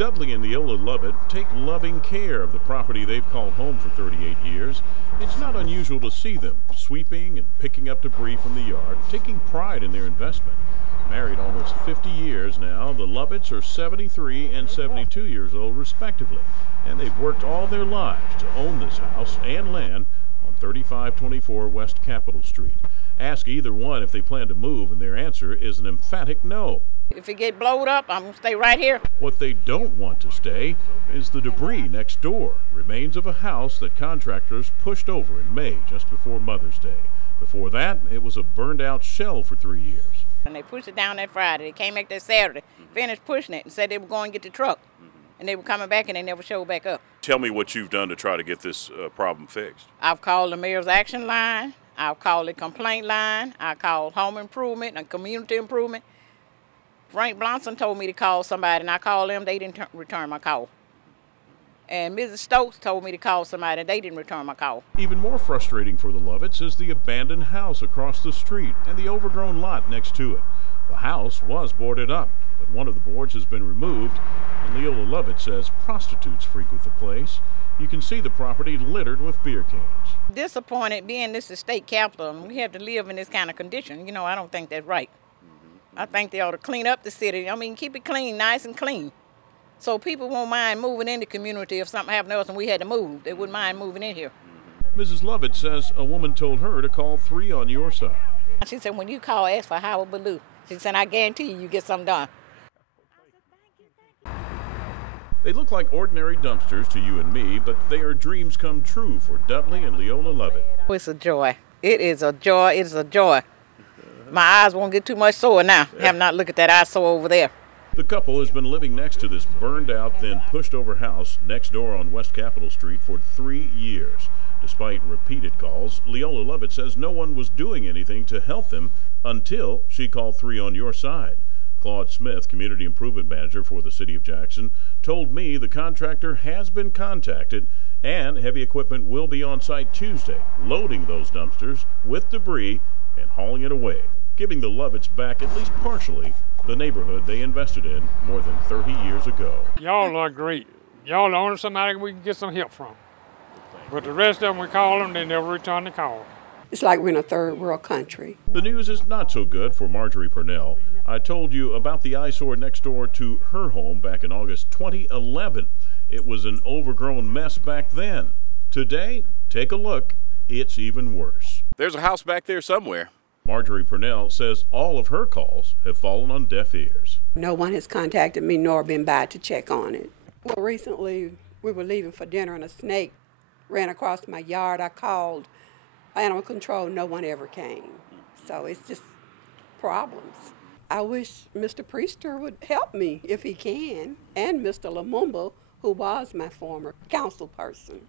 Dudley and Leola Lovett take loving care of the property they've called home for 38 years. It's not unusual to see them sweeping and picking up debris from the yard, taking pride in their investment. Married almost 50 years now, the Lovetts are 73 and 72 years old respectively, and they've worked all their lives to own this house and land on 3524 West Capitol Street. Ask either one if they plan to move, and their answer is an emphatic no. If it get blowed up, I'm going to stay right here. What they don't want to stay is the debris next door, remains of a house that contractors pushed over in May, just before Mother's Day. Before that, it was a burned-out shell for 3 years. And they pushed it down that Friday. They came back that Saturday, finished pushing it, and said they were going to get the truck. And they were coming back, and they never showed back up. Tell me what you've done to try to get this problem fixed. I've called the Mayor's Action Line. I've called the complaint line. I called Home Improvement and Community Improvement. Frank Blonson told me to call somebody, and I called them. They didn't return my call. And Mrs. Stokes told me to call somebody, and they didn't return my call. Even more frustrating for the Lovetts is the abandoned house across the street and the overgrown lot next to it. The house was boarded up, but one of the boards has been removed, and Leola Lovett says prostitutes frequent the place. You can see the property littered with beer cans. Disappointed being this is state capital, and we have to live in this kind of condition. You know, I don't think that's right. I think they ought to clean up the city. I mean, keep it clean, nice and clean. So people won't mind moving in the community if something happened to us and we had to move. They wouldn't mind moving in here. Mrs. Lovett says a woman told her to call 3 on your side. She said, when you call, ask for Howard Ballou. She said, I guarantee you get something done. They look like ordinary dumpsters to you and me, but they are dreams come true for Dudley and Leola Lovett. It's a joy. It is a joy. It is a joy. My eyes won't get too much sore now. Have not look at that eye sore over there. The couple has been living next to this burned-out, then pushed-over house next door on West Capitol Street for 3 years. Despite repeated calls, Leola Lovett says no one was doing anything to help them until she called 3 on your side. Claude Smith, Community Improvement Manager for the City of Jackson, told me the contractor has been contacted and heavy equipment will be on site Tuesday, loading those dumpsters with debris and hauling it away, giving the Lovetts back at least partially the neighborhood they invested in more than 30 years ago. Y'all are great. Y'all the only somebody we can get some help from. But the rest of them, we call them, they never return the call. It's like we're in a third world country. The news is not so good for Marjorie Purnell. I told you about the eyesore next door to her home back in August 2011. It was an overgrown mess back then. Today, take a look. It's even worse. There's a house back there somewhere. Marjorie Purnell says all of her calls have fallen on deaf ears. No one has contacted me nor been by to check on it. Well, recently we were leaving for dinner and a snake ran across my yard. I called animal control. No one ever came. So it's just problems. I wish Mr. Priester would help me if he can, and Mr. Lumumba, who was my former council person.